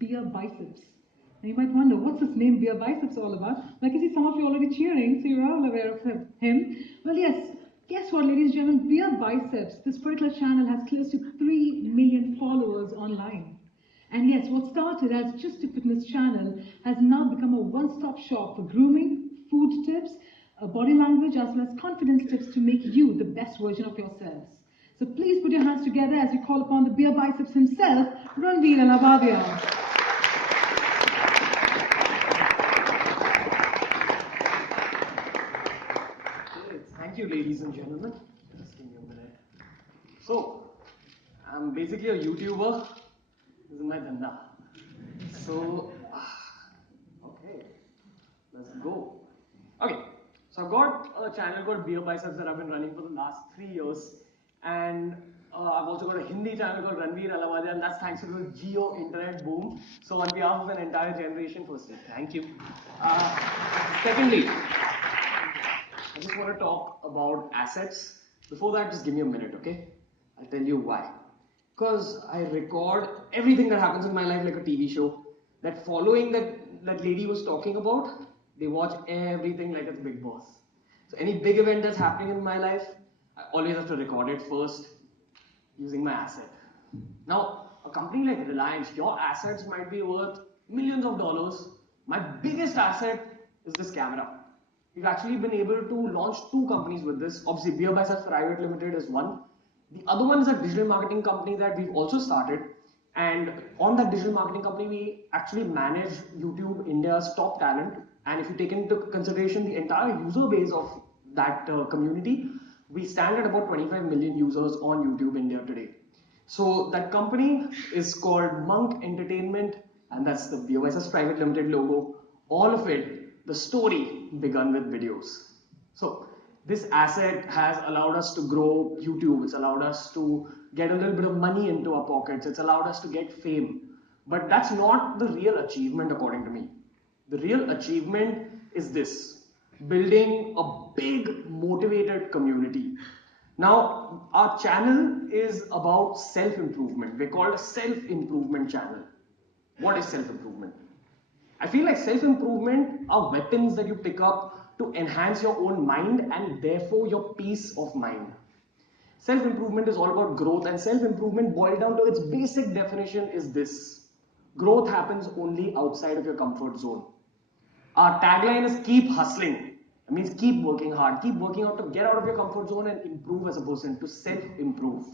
Beer Biceps. Now you might wonder, what's this name Beer Biceps all about? I can see some of you already cheering, so you're all aware of him. Well, yes, guess what, ladies and gentlemen? Beer Biceps, this particular channel has close to 3 million followers online. And yes, what started as just a fitness channel has now become a one-stop shop for grooming, food tips, body language, as well as confidence tips to make you the best version of yourselves. So please put your hands together as we call upon the Beer Biceps himself, Ranveer Alabadia. Thank you, ladies and gentlemen. Just give me a minute. So, I'm basically a YouTuber. This is my dhanda. So, okay, let's go. Okay, so I've got a channel called Beer Biceps that I've been running for the last 3 years. And I've also got a Hindi channel called Ranveer Alabadia, and that's thanks to the Jio internet boom. So, on behalf of an entire generation, firstly, thank you. Secondly, I just want to talk about assets. Before that, just give me a minute, okay? I'll tell you why. Because I record everything that happens in my life like a TV show. That following that lady was talking about, they watch everything like it's Big Boss. So any big event that's happening in my life, I always have to record it first using my asset. Now, a company like Reliance, your assets might be worth millions of dollars. My biggest asset is this camera. We've actually been able to launch 2 companies with this. Obviously, Beer Biceps Private Limited is one. The other one is a digital marketing company that we've also started. And on that digital marketing company, we actually manage YouTube India's top talent. And if you take into consideration the entire user base of that community, we stand at about 25 million users on YouTube India today. So that company is called Monk Entertainment, and that's the Beer Biceps Private Limited logo. All of it, the story begun with videos. So this asset has allowed us to grow YouTube. It's allowed us to get a little bit of money into our pockets. It's allowed us to get fame. But that's not the real achievement according to me. The real achievement is this: building a big motivated community. Now, our channel is about self-improvement. We're called a self-improvement channel. What is self-improvement? I feel like self-improvement are weapons that you pick up to enhance your own mind and therefore your peace of mind. Self-improvement is all about growth, and self-improvement boiled down to its basic definition is this: growth happens only outside of your comfort zone. Our tagline is keep hustling. It means keep working hard, keep working out to get out of your comfort zone and improve as a person, to self-improve.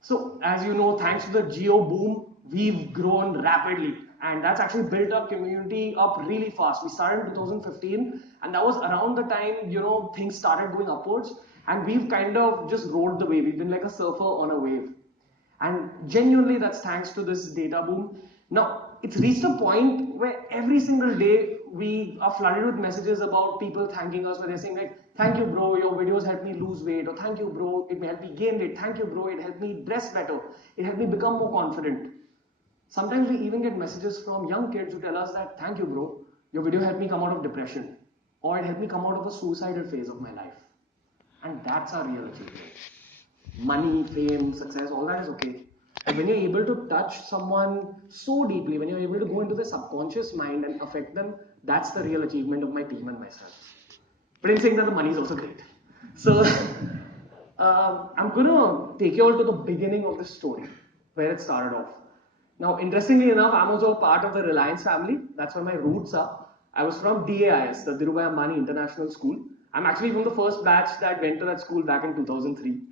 So as you know, thanks to the Jio boom, we've grown rapidly. And that's actually built our community up really fast. We started in 2015, and that was around the time, things started going upwards. And we've kind of just rode the wave. We've been like a surfer on a wave. And genuinely, that's thanks to this data boom. Now, it's reached a point where every single day we are flooded with messages about people thanking us, where they're saying like, thank you bro, your videos helped me lose weight, or thank you bro, it helped me gain weight, thank you bro, it helped me dress better, it helped me become more confident. Sometimes we even get messages from young kids who tell us that, thank you bro, your video helped me come out of depression, or it helped me come out of a suicidal phase of my life. And that's our real achievement. Money, fame, success, all that is okay. But when you're able to touch someone so deeply, when you're able to go into their subconscious mind and affect them, that's the real achievement of my team and myself. But in saying that, the money is also great. So I'm going to take you all to the beginning of the story, where it started off. Now, interestingly enough, I'm also a part of the Reliance family. That's where my roots are. I was from DAIS, the Dhirubhai Ambani International School. I'm actually from the first batch that went to that school back in 2003.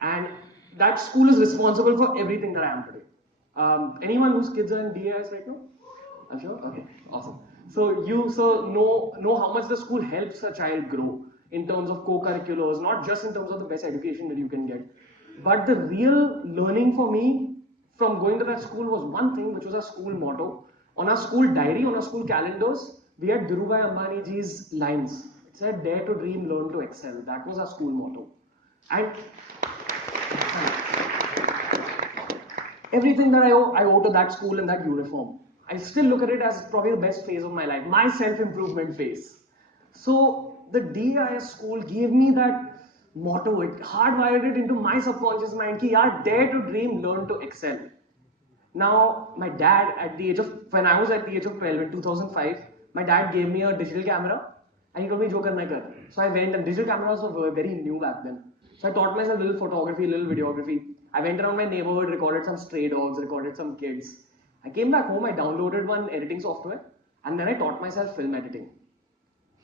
And that school is responsible for everything that I am today. Anyone whose kids are in DAIS right now? I'm sure? Okay, awesome. So you know how much the school helps a child grow in terms of co-curriculars, not just in terms of the best education that you can get. But the real learning for me from going to that school was one thing, which was our school motto. On our school diary, on our school calendars, we had Dhirubhai Ambani ji's lines. It said, dare to dream, learn to excel. That was our school motto. And everything that I owe to that school and that uniform. I still look at it as probably the best phase of my life, my self-improvement phase. So the DIS school gave me that motto, it hardwired it into my subconscious mind, ki yaar, dare to dream, learn to excel. Now, my dad, when I was at the age of 12 in 2005, my dad gave me a digital camera and he told me, Jo karna hai kar. So I went, and digital cameras were very new back then. So I taught myself a little photography, a little videography. I went around my neighborhood, recorded some stray dogs, recorded some kids. I came back home, I downloaded one editing software, and then I taught myself film editing.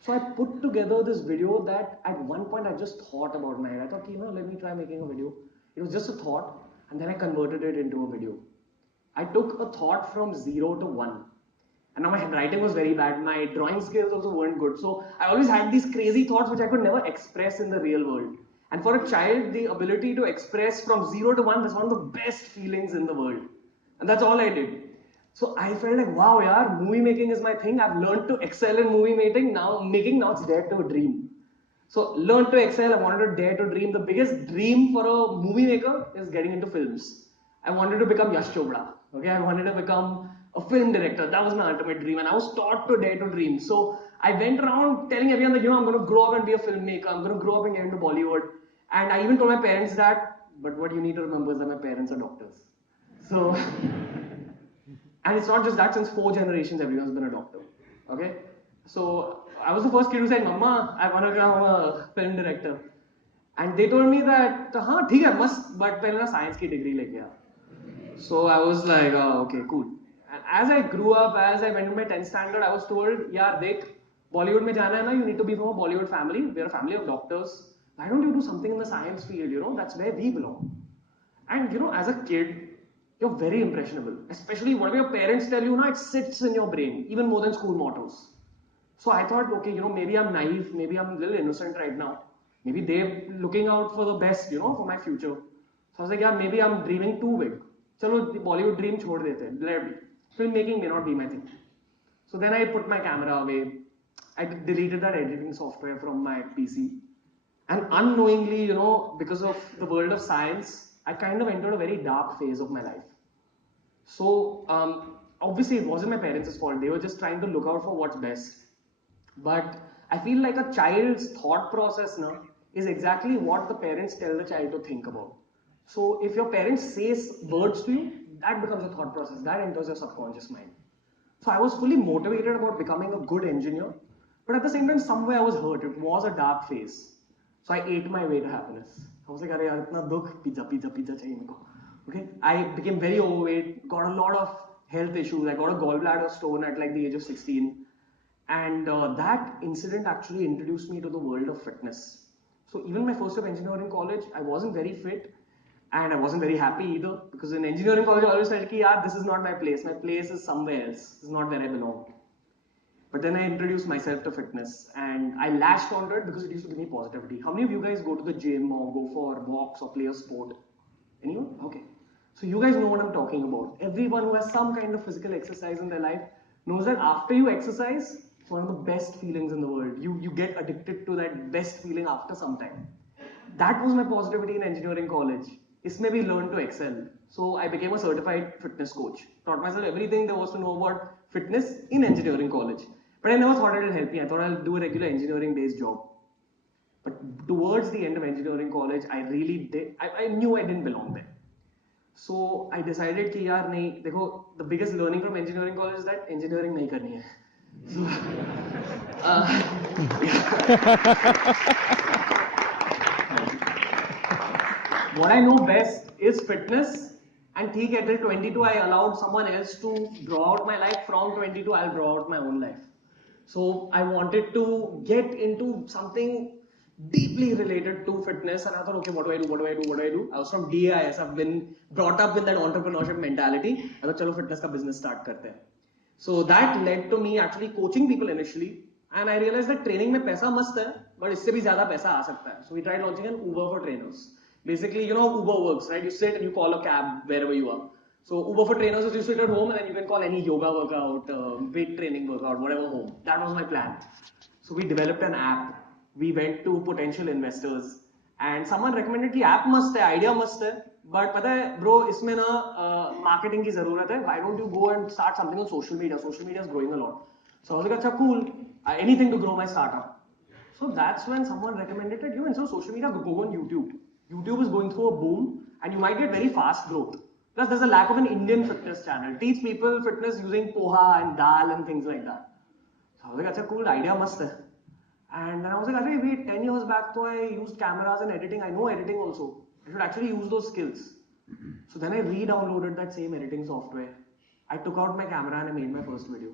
So I put together this video that at one point I just thought about in my head. I thought, let me try making a video. It was just a thought, and then I converted it into a video. I took a thought from 0 to 1. And now my handwriting was very bad. My drawing skills also weren't good. So I always had these crazy thoughts which I could never express in the real world. And for a child, the ability to express from 0 to 1 is one of the best feelings in the world. And that's all I did. So I felt like, wow, yaar, movie making is my thing. I've learned to excel in movie making. Now it's dare to dream. So learn to excel. I wanted to dare to dream. The biggest dream for a movie maker is getting into films. I wanted to become Yash Chopra. Okay, I wanted to become a film director. That was my ultimate dream, and I was taught to dare to dream. So I went around telling everyone that I'm going to grow up and be a filmmaker. I'm going to grow up and get into Bollywood. And I even told my parents that. But what you need to remember is that my parents are doctors. So, and it's not just that. Since 4 generations, everyone's been a doctor. Okay, so I was the first kid who said, "Mama, I want to become a film director." And they told me that, हाँ ठीक है must, but पहले ना science की degree लेके आ. So I was like, oh, okay, cool. And as I grew up, as I went to my 10th standard, I was told, yaar, dekh, Bollywood mein jana hai na, you need to be from a Bollywood family. We're a family of doctors. Why don't you do something in the science field? That's where we belong. And as a kid, you're very impressionable. Especially whatever your parents tell you, it sits in your brain, even more than school mottos. So I thought, okay, maybe I'm naive, maybe I'm a little innocent right now. Maybe they're looking out for the best, for my future. So I was like, yeah, maybe I'm dreaming too big. Chalo, the Bollywood dream chhod dete, let it be. Filmmaking may not be my thing. So then I put my camera away. I deleted that editing software from my PC. And unknowingly, because of the world of science, I kind of entered a very dark phase of my life. So obviously it wasn't my parents' fault. They were just trying to look out for what's best. But I feel like a child's thought process now is exactly what the parents tell the child to think about. So if your parents says words to you, that becomes a thought process. That enters your subconscious mind. So I was fully motivated about becoming a good engineer. But at the same time, somewhere I was hurt. It was a dark phase. So I ate my way to happiness. I was like, "Arey yaar, itna dukh, pizza chahiye meko." Okay? I became very overweight, got a lot of health issues. I got a gallbladder stone at like the age of 16. And that incident actually introduced me to the world of fitness. So even my first year of engineering college, I wasn't very fit. And I wasn't very happy either, because in engineering college I always felt that this is not my place. My place is somewhere else. This is not where I belong. But then I introduced myself to fitness, and I latched onto it because it used to give me positivity. How many of you guys go to the gym or go for walks or play a sport? Anyone? Okay. So you guys know what I'm talking about. Everyone who has some kind of physical exercise in their life knows that after you exercise, it's one of the best feelings in the world. You get addicted to that best feeling after some time. That was my positivity in engineering college. Isme we learned to excel. So I became a certified fitness coach. Taught myself everything there was to know about fitness in engineering college. But I never thought it would help me. I thought I'll do a regular engineering based job. But towards the end of engineering college, I knew I didn't belong there. So I decided कि यार नहीं, देखो, the biggest learning from engineering college is that engineering नहीं करनी है. So, what I know best is fitness. And ठीक है, till 22 I allowed someone else to draw out my life. From 22 I'll draw out my own life. So I wanted to get into something deeply related to fitness, and I thought, okay, what do I do? I was from DAIS. I've been brought up with that entrepreneurship mentality. I thought, chalo, fitness ka business start karte hain. So that led to me actually coaching people initially, and I realized that training में पैसा मस्त है, but इससे भी ज़्यादा पैसा आ सकता है. So we tried launching an Uber for trainers. Basically, you know how Uber works, right? You sit and you call a cab wherever you are. So Uber for trainers is you sit at home and then you can call any yoga workout, weight training workout, whatever home. That was my plan. So we developed an app. We went to potential investors, and someone recommended कि app मस्त है, idea मस्त है, but पता है bro, इसमें ना marketing की ज़रूरत है. Why don't you go and start something on social media? Social media is growing a lot. So I was like, अच्छा, cool, anything to grow my startup. So that's when someone recommended that instead of social media, go on YouTube. YouTube is going through a boom, and you might get very fast growth. Plus, there's a lack of an Indian fitness channel. Teach people fitness using poha and dal and things like that. So I was like, that's a cool idea, must hai. And then I was like, wait, 10 years back, so I used cameras and editing. I know editing also. I should actually use those skills. So then I re-downloaded that same editing software. I took out my camera and I made my first video.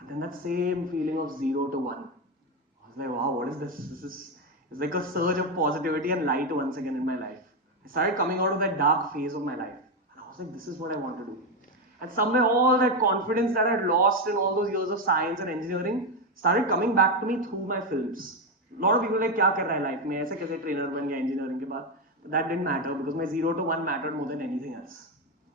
And then that same feeling of 0 to 1. I was like, wow, what is this? It's like a surge of positivity and light once again in my life. I started coming out of that dark phase of my life. And I was like, this is what I want to do. And somewhere all that confidence that I had lost in all those years of science and engineering started coming back to me through my films. A lot of people are like, क्या कर रहा है life में? ऐसे कैसे trainer बन गया engineering के बाद? But that didn't matter because my 0 to 1 mattered more than anything else.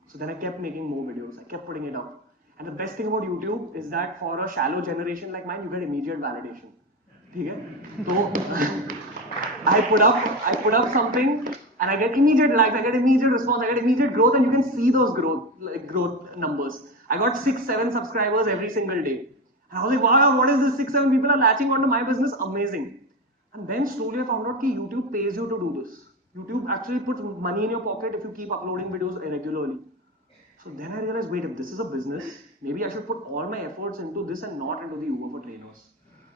So then I kept making more videos. I kept putting it up. And the best thing about YouTube is that for a shallow generation like mine, you get immediate validation. ठीक है? So I put up something and I get immediate likes, I get immediate response, I get immediate growth, and you can see those growth numbers. I got 6-7 subscribers every single day. And I was like, wow, what is this? 6-7 people are latching onto my business, amazing. And then slowly I found out that YouTube pays you to do this. YouTube actually puts money in your pocket if you keep uploading videos regularly. So then I realized, wait, if this is a business, maybe I should put all my efforts into this and not into the Uber for trainers.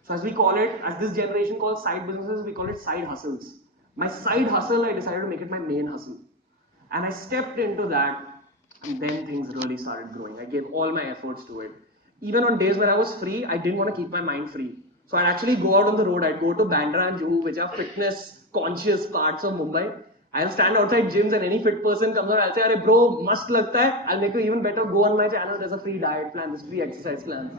So as we call it, as this generation calls side businesses, we call it side hustles. My side hustle, I decided to make it my main hustle. And I stepped into that, and then things really started growing. I gave all my efforts to it. Even on days when I was free, I didn't want to keep my mind free. So I'd actually go out on the road. I'd go to Bandra and Juhu, which are fitness conscious parts of Mumbai. I'll stand outside gyms and any fit person comes out, I'll say, "Arey bro, must lagta hai. I'll make you even better. Go on my channel. There's a free diet plan. There's free exercise plans."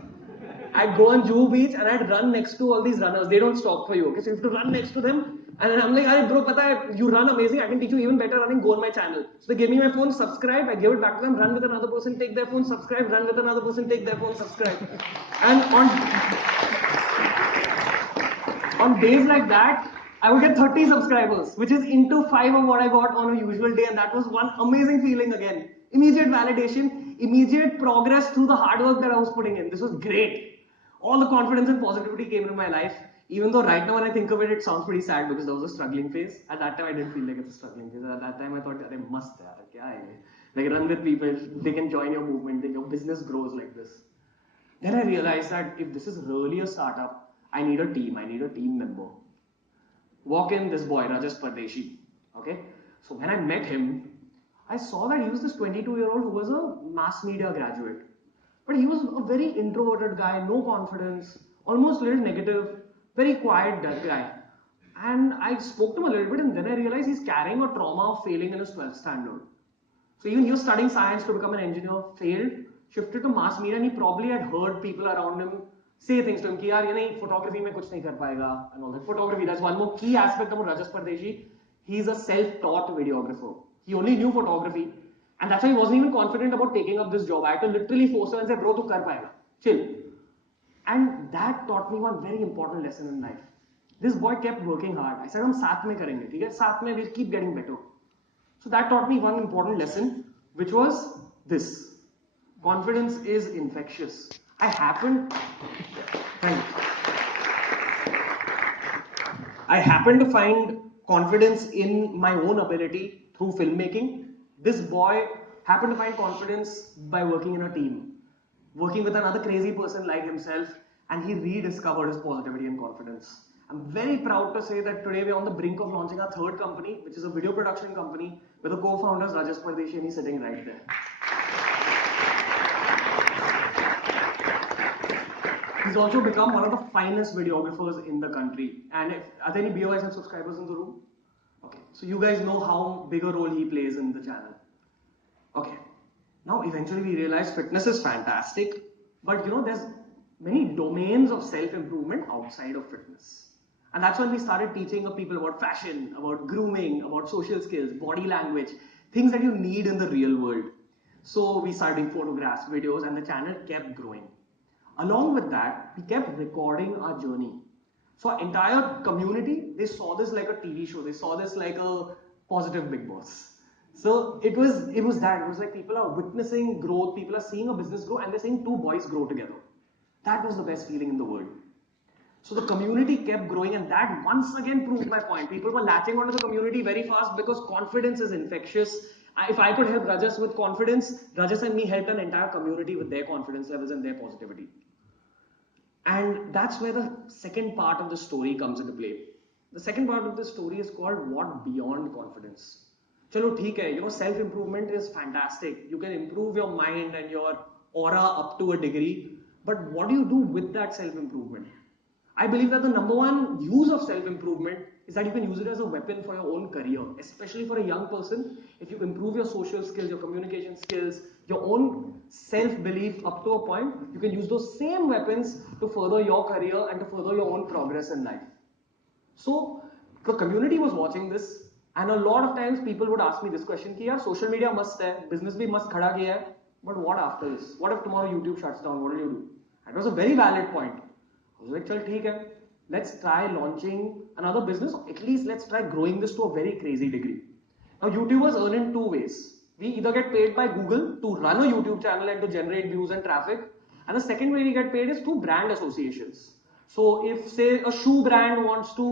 I'd go on Juhu Beach and I'd run next to all these runners. They don't stop for you, okay? So you have to run next to them. And then I'm like, "Arey bro, pata hai, you run amazing. I can teach you even better running. Go on my channel." So they give me my phone, subscribe. I give it back to them, run with another person, take their phone, subscribe, run with another person, take their phone, subscribe. And on days like that, I would get 30 subscribers, which is into 5 of what I got on a usual day, and that was one amazing feeling again. Immediate validation, immediate progress through the hard work that I was putting in. This was great. All the confidence and positivity came into my life, even though right now when I think of it, it sounds pretty sad because that was a struggling phase. At that time, I didn't feel like it's a struggling phase. At that time, I thought, they must, kya hai? Like run with people, they can join your movement, your business grows like this. Then I realized that if this is really a startup, I need a team member. Walk in this boy, Rajas Pardeshi. Okay? So when I met him, I saw that he was this 22-year-old who was a mass media graduate. But he was a very introverted guy, no confidence, almost a little negative, very quiet guy. And I spoke to him a little bit and then I realized he's carrying a trauma of failing in his 12th standard. So even he was studying science to become an engineer, failed, shifted to mass media, and he probably had heard people around him say things to him, कि यार ये नहीं photography में कुछ नहीं कर पाएगा, and all that. Photography, that's one more key aspect about Rajas Pardeshi. He's a self-taught videographer. He only knew photography, and that's why he wasn't even confident about taking up this job. I had to literally force him and say, bro, tu kar पाएगा, chill. And that taught me one very important lesson in life. This boy kept working hard. I said, हम साथ में करेंगे, ठीक है? साथ में we'll keep getting better. So that taught me one important lesson, which was this. Confidence is infectious. I happened to find confidence in my own ability through filmmaking. This boy happened to find confidence by working in a team, working with another crazy person like himself, and he rediscovered his positivity and confidence. I'm very proud to say that today we're on the brink of launching our third company, which is a video production company with the co-founders Rajas Pardeshi, and he's sitting right there. He's also become one of the finest videographers in the country. And are there any BOIs subscribers in the room? Okay, so you guys know how big a role he plays in the channel. Okay, now eventually we realized fitness is fantastic, but there's many domains of self-improvement outside of fitness. And that's when we started teaching people about fashion, about grooming, about social skills, body language, things that you need in the real world. So we started doing photographs, videos, and the channel kept growing. Along with that, we kept recording our journey. So our entire community, they saw this like a TV show. They saw this like a positive Big Boss. So it was that. It was like people are witnessing growth, people are seeing a business grow, and they're seeing two boys grow together. That was the best feeling in the world. So the community kept growing, and that once again proved my point. People were latching onto the community very fast because confidence is infectious, if I could help Rajas with confidence, Rajas and me helped an entire community with their confidence levels and their positivity. And that's where the second part of the story comes into play. The second part of the story is called what beyond confidence. Chalo, theek hai, self-improvement is fantastic. You can improve your mind and your aura up to a degree. But what do you do with that self-improvement? I believe that the number one use of self-improvement is that you can use it as a weapon for your own career, especially for a young person. If you improve your social skills, your communication skills, your own self-belief up to a point, you can use those same weapons to further your career and to further your own progress in life. So the community was watching this, and a lot of times people would ask me this question: "Ki yaar, social media must hai, business bhi must khada kiya hai, but what after this? What if tomorrow YouTube shuts down? What will you do?" That was a very valid point. I was like, "Chal, theek hai. Let's try launching another business. At least let's try growing this to a very crazy degree." Now, YouTubers earn in two ways. We either get paid by Google to run a YouTube channel and to generate views and traffic, and the second way we get paid is through brand associations. So if, say, a shoe brand wants to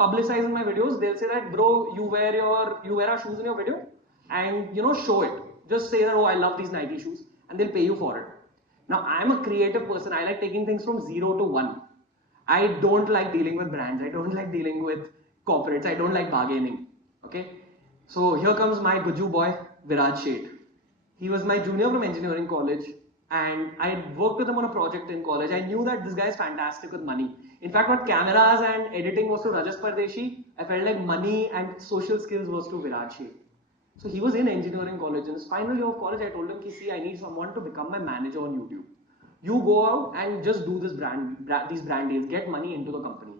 publicize in my videos, they'll say that, "Bro, you wear our shoes in your video, and show it. Just say that, oh, I love these Nike shoes," and they'll pay you for it. Now, I'm a creative person. I like taking things from 0 to 1. I don't like dealing with brands. I don't like dealing with corporates. I don't like bargaining. Okay? So here comes my Guju boy, Viraj Sheth. He was my junior from engineering college, and I worked with him on a project in college. I knew that this guy is fantastic with money. In fact, what cameras and editing was to Rajas Pardeshi, I felt like money and social skills was to Viraj Sheth. So he was in engineering college. In his final year of college, I told him, "See, I need someone to become my manager on YouTube. You go out and just do these brand deals, get money into the company."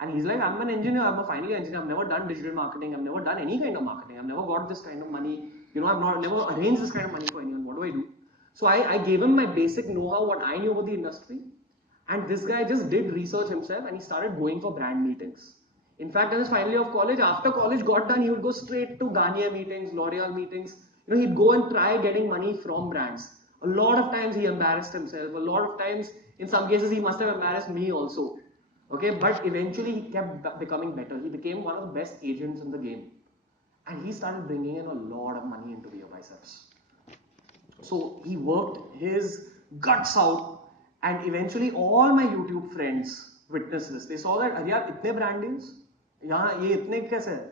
And he's like, "I'm an engineer, I'm a final year engineer, I've never done digital marketing, I've never done any kind of marketing, I've never got this kind of money, I've never arranged this kind of money for anyone, what do I do?" So I gave him my basic know-how, what I knew about the industry. And this guy just did research himself and he started going for brand meetings. In fact, in his final year of college, after college got done, he would go straight to Garnier meetings, L'Oreal meetings. He'd go and try getting money from brands. A lot of times he embarrassed himself. A lot of times, in some cases, he must have embarrassed me also. Okay, but eventually he kept becoming better. He became one of the best agents in the game. And he started bringing in a lot of money into Beer Biceps. So he worked his guts out, and eventually all my YouTube friends witnessed this. They saw that, "Arey yaar, itne brand deals? Yahan ye itne kaise hai?"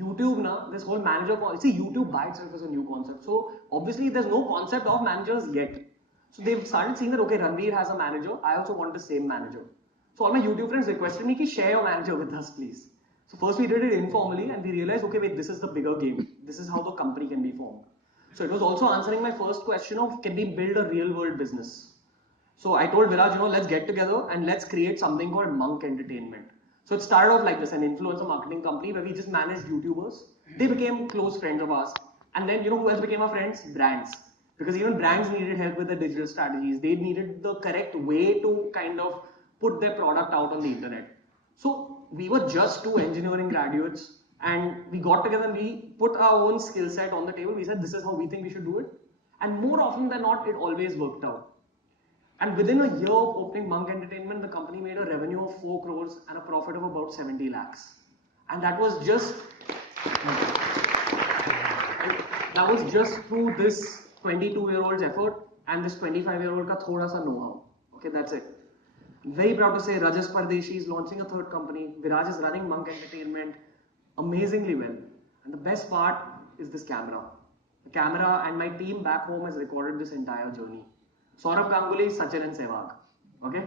YouTube na, this whole manager, see, YouTube by itself is a new concept. So obviously there's no concept of managers yet. So they've started seeing that, okay, Ranveer has a manager, I also want the same manager. So all my YouTube friends requested me, share your manager with us, please. So first we did it informally, and we realized, okay, wait, this is the bigger game. This is how the company can be formed. So it was also answering my first question of, can we build a real world business? So I told Viraj, let's get together and let's create something called Monk Entertainment. So it started off like this, an influencer marketing company where we just managed YouTubers. They became close friends of ours. And then, who else became our friends? Brands. Because even brands needed help with the digital strategies. They needed the correct way to kind of put their product out on the internet. So we were just two engineering graduates, and we got together and we put our own skill set on the table. We said, this is how we think we should do it. And more often than not, it always worked out. And within a year of opening Monk Entertainment, the company made a revenue of 4 crores and a profit of about 70 lakhs. And that was just through this 22-year-old's effort and this 25-year-old ka thoda sa know-how. Okay, that's it. I'm very proud to say Rajas Pardeshi is launching a third company. Viraj is running Monk Entertainment amazingly well. And the best part is this camera. The camera and my team back home has recorded this entire journey. Saurabh Ganguly, Sachin and Sehwag. Okay?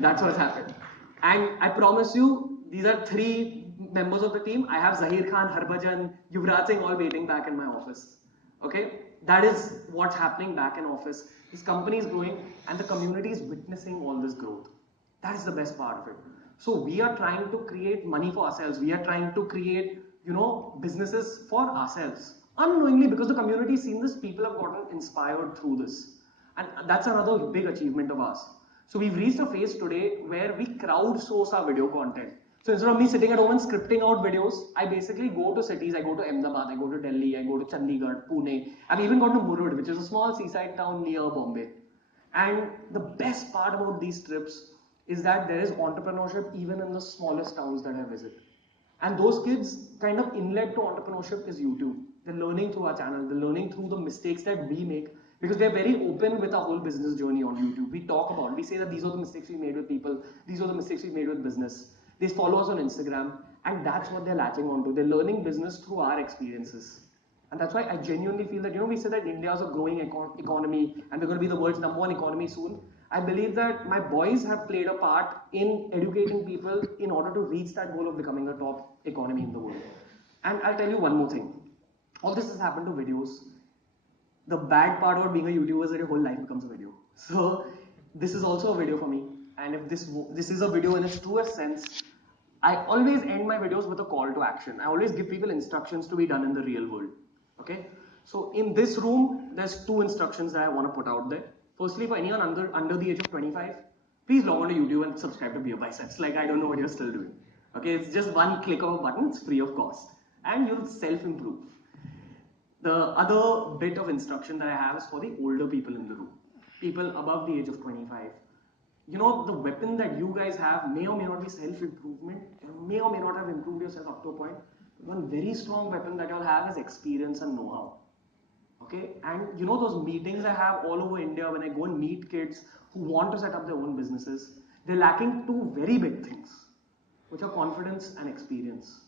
That's what's happened. And I promise you, these are 3 members of the team. I have Zahir Khan, Harbhajan, Yuvraj Singh all waiting back in my office. Okay? That is what's happening back in office. This company is growing and the community is witnessing all this growth. That is the best part of it. So we are trying to create money for ourselves. We are trying to create, businesses for ourselves. Unknowingly, because the community has seen this, people have gotten inspired through this. And that's another big achievement of ours. So we've reached a phase today where we crowdsource our video content. So instead of me sitting at home and scripting out videos, I basically go to cities. I go to Ahmedabad, I go to Delhi, I go to Chandigarh, Pune. I've even gone to Murud, which is a small seaside town near Bombay. And the best part about these trips is that there is entrepreneurship even in the smallest towns that I visit. And those kids' kind of inlet to entrepreneurship is YouTube. They're learning through our channel. They're learning through the mistakes that we make, because we're very open with our whole business journey on YouTube. We talk about, we say that these are the mistakes we made with people, these are the mistakes we made with business. They follow us on Instagram, and that's what they're latching onto. They're learning business through our experiences. And that's why I genuinely feel that, we say that India is a growing economy and we're going to be the world's #1 economy soon. I believe that my boys have played a part in educating people in order to reach that goal of becoming a top economy in the world. And I'll tell you one more thing. All this has happened to videos. The bad part about being a YouTuber is that your whole life becomes a video. So this is also a video for me. And if this is a video in its truest sense, I always end my videos with a call to action. I always give people instructions to be done in the real world. Okay? So in this room, there's 2 instructions that I want to put out there. Firstly, for anyone under the age of 25, please log on to YouTube and subscribe to Beer Biceps. Like, I don't know what you're still doing. Okay, it's just one click of a button, it's free of cost. And you'll self-improve. The other bit of instruction that I have is for the older people in the room. People above the age of 25. The weapon that you guys have may or may not be self-improvement. You may or may not have improved yourself up to a point. One very strong weapon that you'll have is experience and know-how. Okay, and those meetings I have all over India when I go and meet kids who want to set up their own businesses, they're lacking 2 very big things, which are confidence and experience.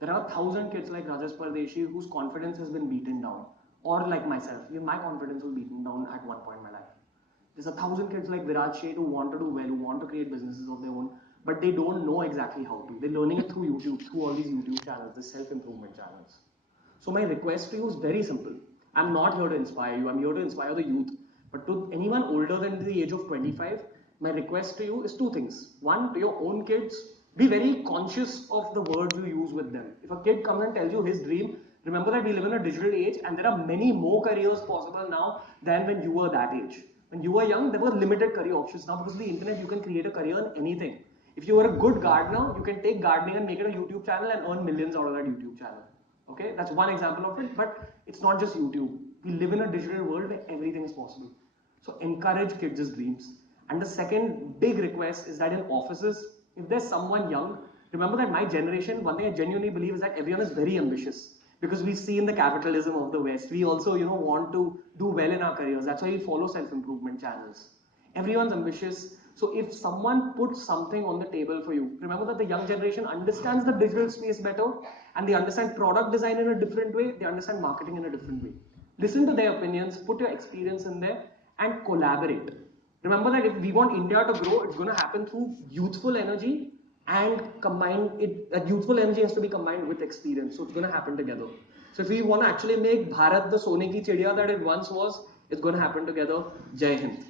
There are 1,000 kids like Rajesh Pardeshi whose confidence has been beaten down, or like myself, my confidence was beaten down at one point in my life. There's 1,000 kids like Viraj Sheth who want to do well, who want to create businesses of their own, but they don't know exactly how to. They're learning it through YouTube, through all these YouTube channels, the self-improvement channels. So my request to you is very simple. I'm not here to inspire you, I'm here to inspire the youth. But to anyone older than the age of 25, my request to you is 2 things. One, to your own kids, be very conscious of the words you use with them. If a kid comes and tells you his dream, remember that we live in a digital age and there are many more careers possible now than when you were that age. When you were young, there were limited career options. Now because of the internet, you can create a career in anything. If you were a good gardener, you can take gardening and make it a YouTube channel and earn millions out of that YouTube channel. Okay, that's one example of it, but it's not just YouTube. We live in a digital world where everything is possible. So encourage kids' dreams. And the second big request is that in offices, if there's someone young, remember that my generation, one thing I genuinely believe is that everyone is very ambitious. Because we see in the capitalism of the West, we also, want to do well in our careers. That's why we follow self-improvement channels. Everyone's ambitious. So if someone puts something on the table for you, remember that the young generation understands the digital space better, and they understand product design in a different way, they understand marketing in a different way. Listen to their opinions, put your experience in there, and collaborate. Remember that if we want India to grow, it's going to happen through youthful energy, and that youthful energy has to be combined with experience. So it's going to happen together. So if we want to actually make Bharat the Sone ki Chidiya that it once was, it's going to happen together. Jai Hind.